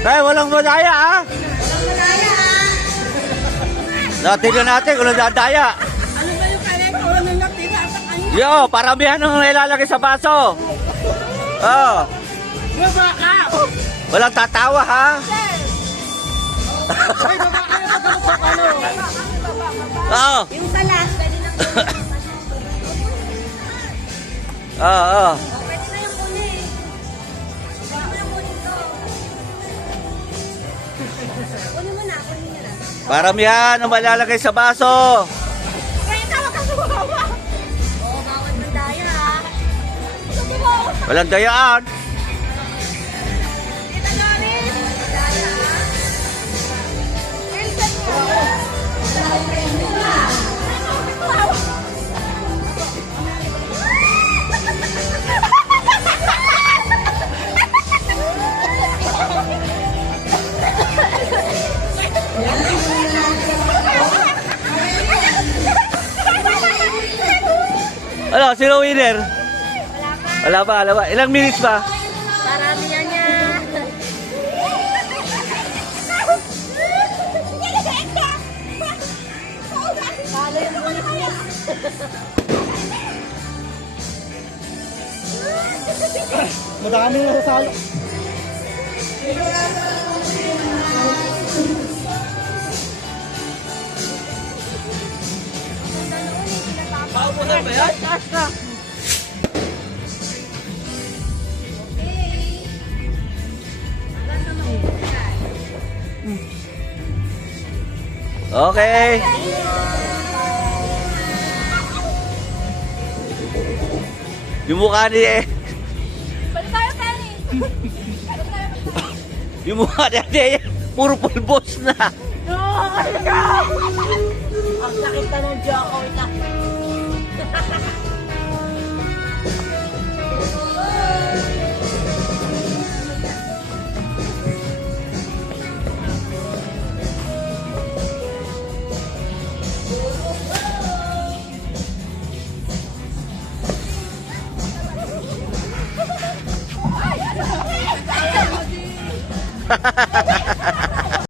Ay, walang madaya ha. Tignan natin kung nadadaya. Ano ba yung kanya ko? Ano yung natira sa kanya? Yo, paramihan nung ilalagay sa baso. Oh, Baba ka! walang tatawa ha. Ay, baba ka! Magkano sa ano? Oh, Yung sa last, pwede na po. oh. Pwede na yung kunin. Pwede mo yung kunin to. Kunin mo na, kunin mo na. Paramihan nung malalagay sa baso. Kaya tawag ka sumawa. Oo, bawal ng daya ha. Sumawa. Walang dayaan. Tita Doris. Daya ha. Wilson mo. Ano, sino winner? Wala pa. Wala pa. Ilang minutes pa? Marami yan niya. Madami na sa salo. Paupunan ba yan? Okay. Yung mukha ni Balik tayo, Penny. yung mukha ni puro pulbos na. Ang sakit na ng Joko na. Ha ha ha.